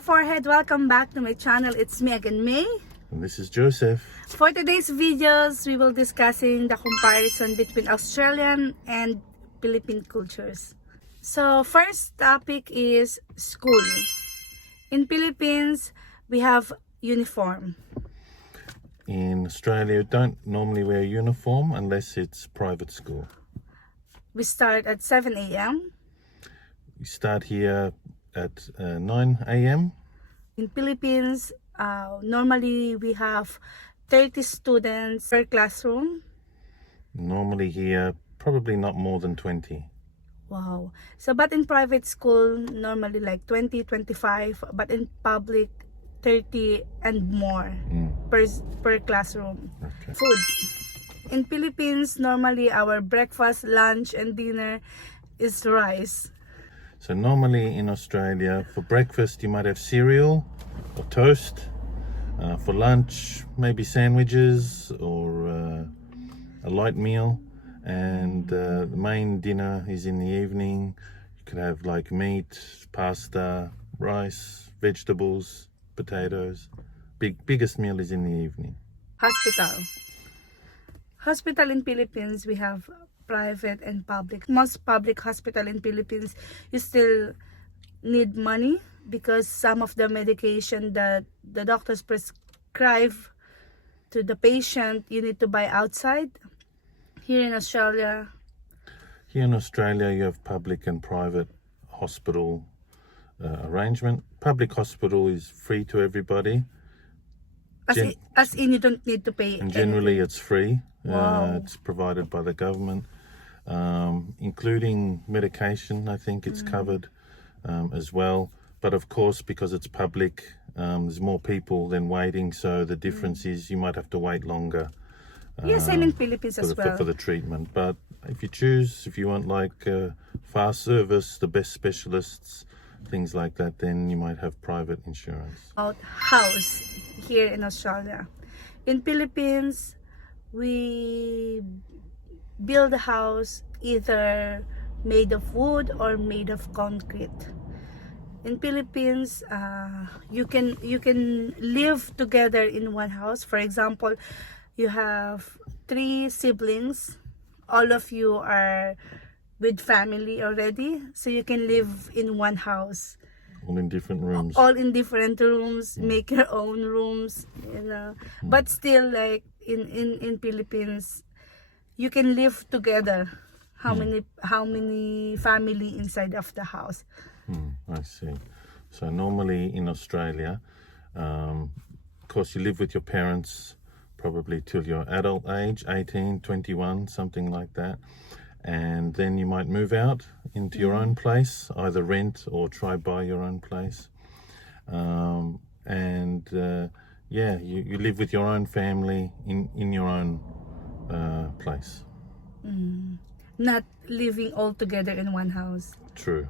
Forehead, welcome back to my channel. It's me again, May. And this is Joseph. For today's videos, we will discussing the comparison between Australian and Philippine cultures. So first topic is school. In Philippines, we have uniform. In Australia, don't normally wear a uniform unless it's private school. We start at 7 a.m. We start here at 9 a.m. In Philippines, normally we have 30 students per classroom. Normally here, probably not more than 20. Wow. So, but in private school, normally like 20, 25, but in public, 30 and more per classroom. Okay. Food. In Philippines, normally our breakfast, lunch, and dinner is rice. So normally in Australia, for breakfast you might have cereal or toast. For lunch, maybe sandwiches or a light meal. And the main dinner is in the evening. You could have like meat, pasta, rice, vegetables, potatoes. Biggest meal is in the evening. Hospital in Philippines, we have private and public. Most public hospital in Philippines, you still need money because some of the medication that the doctors prescribe to the patient, you need to buy outside. Here in Australia, you have public and private hospital arrangement. Public hospital is free to everybody. as in you don't need to pay. And generally it's free. Wow. It's provided by the government, including medication. I think it's covered as well. But of course, because it's public, there's more people than waiting. So the difference is you might have to wait longer. Yes, I'm in Philippines as well. For the treatment. But if you choose, if you want like fast service, the best specialists, things like that, then you might have private insurance. About house here in Australia. In Philippines, we build a house either made of wood or made of concrete. In Philippines, you can live together in one house. For example, you have 3 siblings. All of you are with family already, so you can live in one house. All in different rooms. All in different rooms, make your own rooms, you know. But still, like in Philippines, you can live together. How many family inside of the house? I see. So normally in Australia, of course you live with your parents probably till your adult age, 18, 21, something like that. And then you might move out into your own place, either rent or try buy your own place. You live with your own family in your own place. Not living all together in one house. True.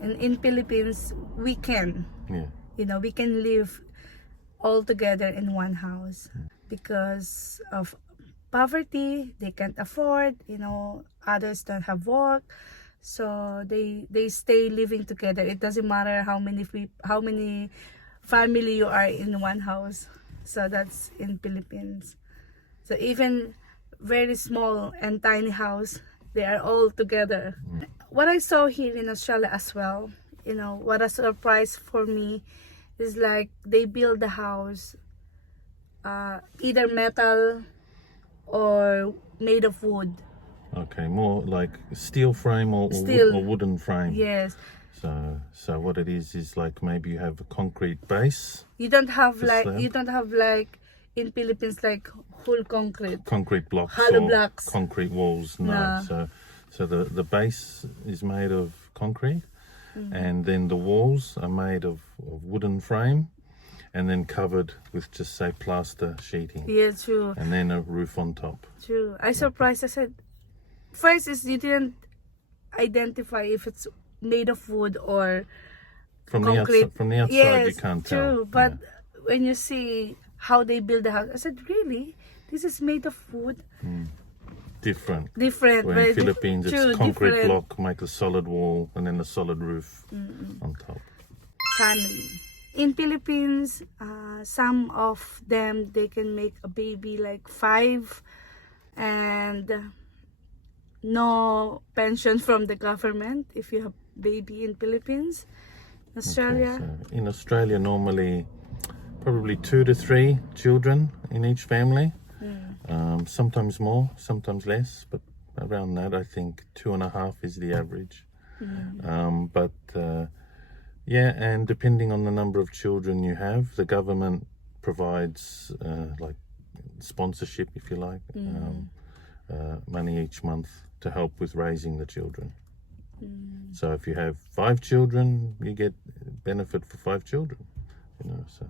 In Philippines, we can. Yeah. You know, we can live all together in one house because of poverty. They can't afford, you know, others don't have work, so they stay living together. It doesn't matter how many family you are in one house. So that's in Philippines. So even very small and tiny house, they are all together. What I saw here in Australia as well, you know, what a surprise for me is like they build the house either metal or made of wood. Okay, more like steel frame or wooden frame. Yes. So what it is like maybe you have a concrete base. You don't have like in Philippines like whole concrete blocks, hollow or blocks, concrete walls. No. So the base is made of concrete, and then the walls are made of wooden frame, and then covered with just say plaster sheeting. Yeah, true. And then a roof on top. True. I surprised. I said, first is you didn't identify if it's made of wood or concrete. From the outside, yes, you can't true. tell. But when you see how they build the house, I said, really? This is made of wood? Different. Where in Philippines, true, it's concrete different. block, make a solid wall, and then a solid roof on top. Family. in Philippines, some of them, they can make a baby like 5, and no pension from the government if you have baby in Philippines. Australia, Okay, so in Australia, normally probably 2 to 3 children in each family. Sometimes more, sometimes less, but around that, I think 2.5 is the average. Yeah, and depending on the number of children you have, the government provides like sponsorship, if you like, money each month to help with raising the children. So if you have 5 children, you get benefit for 5 children, you know. So,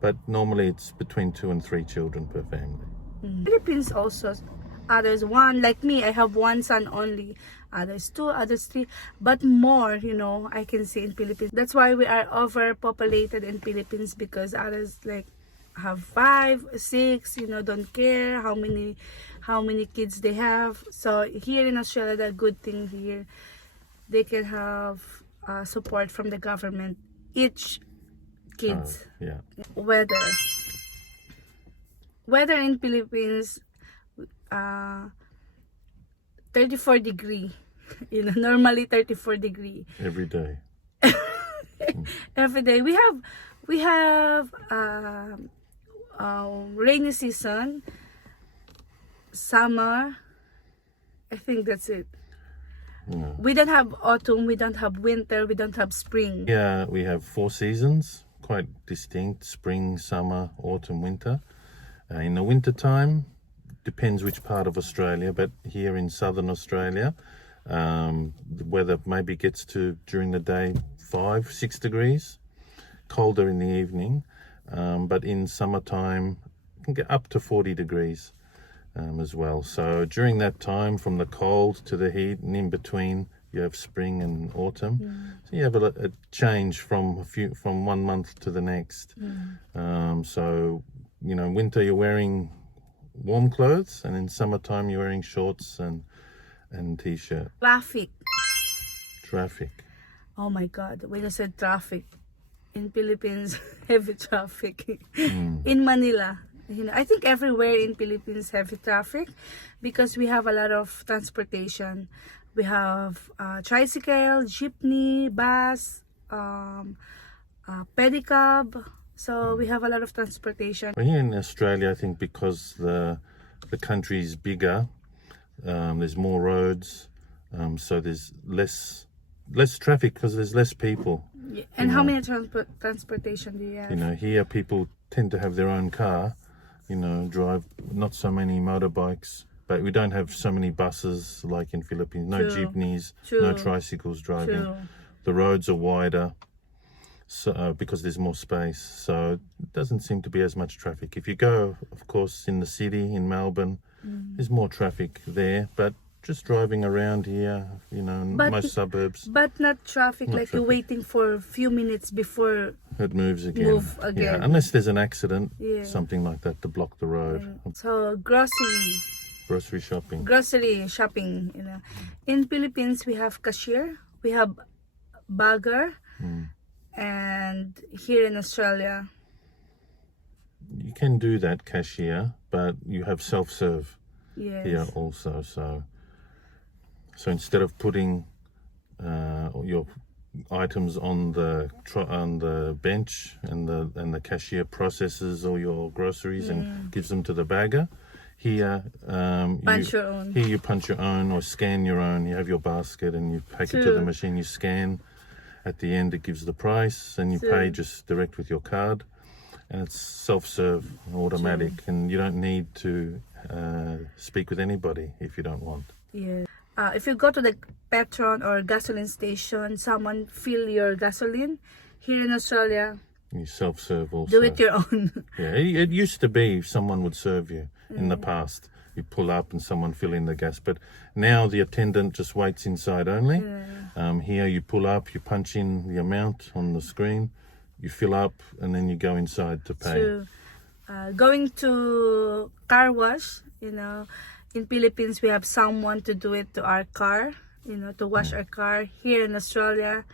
but normally it's between 2 and 3 children per family. Philippines also, others 1, like me, I have 1 son only, others 2, others 3, but more, you know, I can see in Philippines. That's why we are overpopulated in Philippines, because others like have 5, 6, you know, don't care how many kids they have. So here in Australia, the good thing here, they can have support from the government, each kids. Yeah. Weather in Philippines, 34 degree, you know, normally 34 degree Every day. every day. We have rainy season, summer, I think that's it. Yeah. We don't have autumn, we don't have winter, we don't have spring. Yeah, we have 4 seasons, quite distinct: spring, summer, autumn, winter. In the winter time, depends which part of Australia, but here in southern Australia, the weather maybe gets to, during the day, 5, 6 degrees, colder in the evening, but in summertime it can get up to 40 degrees as well. So during that time, from the cold to the heat, and in between you have spring and autumn. So you have a change from one month to the next. So, you know, winter you're wearing warm clothes, and in summertime you're wearing shorts and t-shirt. Traffic. Oh my God, when you said traffic, in Philippines, heavy traffic. In Manila, you know, I think everywhere in Philippines heavy traffic, because we have a lot of transportation. We have tricycle, jeepney, bus, pedicab. So we have a lot of transportation. Well, here in Australia, I think because the country is bigger, there's more roads, so there's less traffic because there's less people. Yeah. And how many transportation do you have? You know, here people tend to have their own car, you know, drive, not so many motorbikes, but we don't have so many buses like in Philippines. No jeepneys, no tricycles driving. The roads are wider, so because there's more space, so it doesn't seem to be as much traffic. If you go, of course, in the city, in Melbourne, there's more traffic there, but just driving around here, you know, most suburbs. But not traffic like you're waiting for a few minutes before it moves again. Yeah, unless there's an accident, something like that, to block the road. So Grocery shopping. You know. In Philippines, we have cashier, we have bagger, and here in Australia, you can do that, cashier, but you have self-serve here also. So instead of putting your items on the bench, and the cashier processes all your groceries and gives them to the bagger, here you punch your own or scan your own. You have your basket and you take it to the machine. You scan. At the end, it gives the price, and you pay just direct with your card, and it's self-serve, automatic, and you don't need to speak with anybody if you don't want. Yeah. If you go to the petrol or gasoline station, someone fill your gasoline. Here in Australia, you self-serve also. Do it your own. Yeah, it used to be someone would serve you in the past. You pull up and someone fill in the gas, but now the attendant just waits inside only. Here you pull up, you punch in the amount on the screen, you fill up, and then you go inside to pay. Going to car wash, you know, in Philippines we have someone to do it to our car, you know, to wash our car. Here in Australia,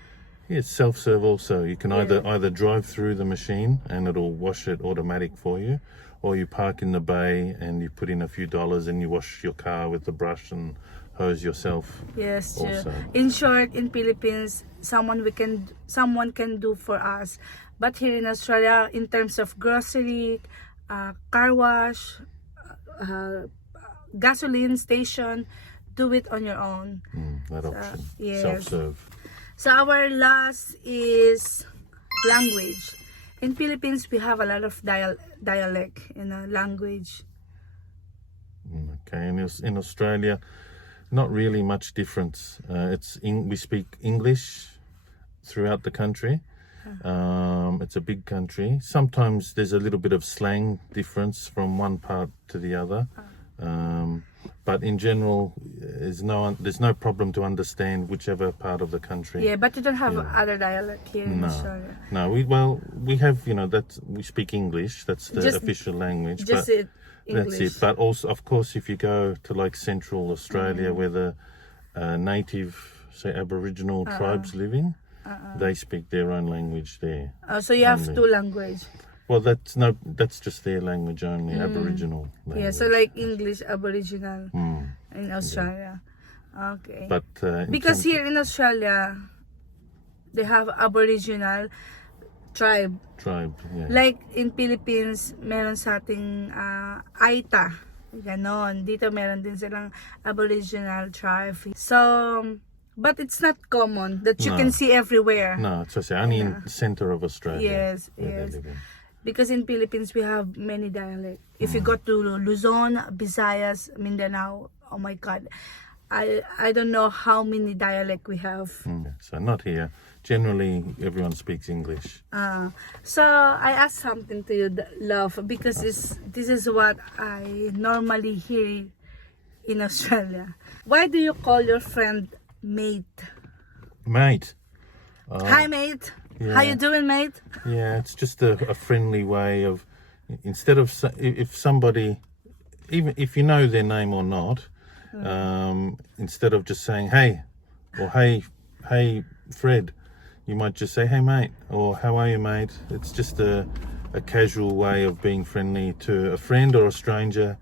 It's self-serve also. You can Yeah. either drive through the machine and it'll wash it automatic for you, or you park in the bay and you put in a few dollars and you wash your car with the brush and hose yourself. Yes, true. Also. In short, in Philippines, someone can do for us. But here in Australia, in terms of grocery, car wash, uh, gasoline station, do it on your own. That option. yes. Self-serve. So our last is language. In Philippines, we have a lot of dialect in a language. Okay, and in Australia, not really much difference. We speak English throughout the country. It's a big country. Sometimes there's a little bit of slang difference from one part to the other. But in general, there's no problem to understand whichever part of the country. Yeah, but you don't have other dialect here in Australia. No, we have, we speak English. That's the official language. Just but English. that's it. But also, of course, if you go to like Central Australia, where the native, say, Aboriginal tribes living, they speak their own language there. So you have two language. Well, that's just their language only, Aboriginal language. Yeah, so like English Aboriginal in Australia. Okay. But because here in Australia, they have Aboriginal tribe. Yeah. Like in Philippines, meron sa ating Aita. Ganon. Dito meron din silang Aboriginal tribe. So, but it's not common that you can see everywhere. No, it's just only in the center of Australia. Yes, where yes. they live in. Because in Philippines, we have many dialects. If you go to Luzon, Visayas, Mindanao, oh my God. I don't know how many dialects we have. So not here. Generally, everyone speaks English. So I asked something to you, love, because this is what I normally hear in Australia. Why do you call your friend mate? Mate. Hi, mate. Yeah. How you doing, mate? Yeah, it's just a friendly way of, instead of, if somebody, even if you know their name or not, instead of just saying hey, or hey Fred, you might just say hey mate, or how are you mate. It's just a casual way of being friendly to a friend or a stranger.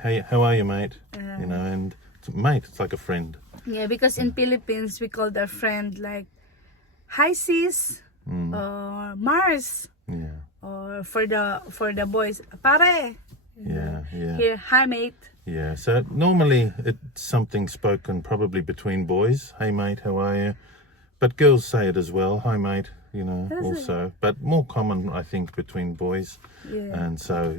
Hey, how are you mate? And mate, it's like a friend. Yeah, because in Philippines, we call their friend like hi sis, or Mars, or for the boys, pare. Yeah. Here, hi mate. Yeah, so normally it's something spoken probably between boys. Hey mate, how are you? But girls say it as well. Hi mate, also. But more common, I think, between boys. Yeah. And so,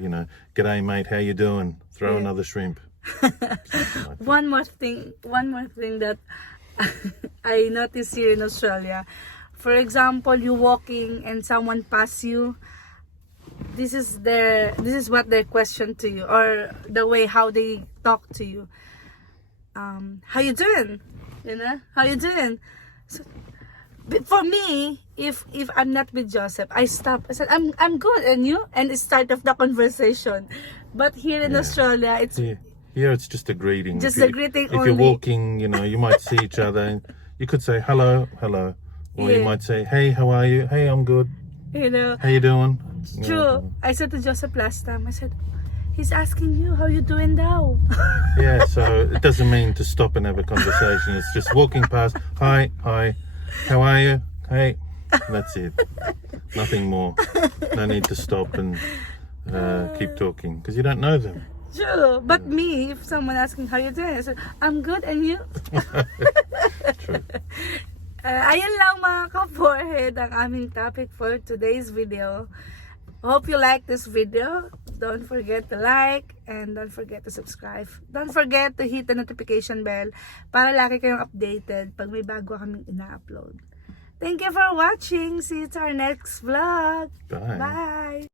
g'day mate, how you doing? Throw another shrimp. Like One more thing that I noticed here in Australia. For example, you walking and someone pass you. This is what their question to you, or the way how they talk to you. How you doing? How you doing? So, for me, if I'm not with Joseph, I stop. I said, I'm good, and you? And it start of the conversation. But here in Australia, it's here it's just a greeting. Just a greeting If only. you're walking, you might see each other, and you could say hello, or you might say, hey, how are you? Hey, I'm good. How you doing? True. I said to Joseph last time, I said, he's asking you how you doing now. Yeah, so it doesn't mean to stop and have a conversation. It's just walking past. Hi, how are you? Hey, that's it. Nothing more. No need to stop and keep talking because you don't know them. True. But me, if someone asking how you doing, I said, I'm good, and you? True. Ayun lang mga ka-forehead ang aming topic for today's video. Hope you like this video. Don't forget to like and don't forget to subscribe. Don't forget to hit the notification bell para lagi kayong updated pag may bago kaming ina-upload. Thank you for watching. See you to our next vlog. Bye. Bye.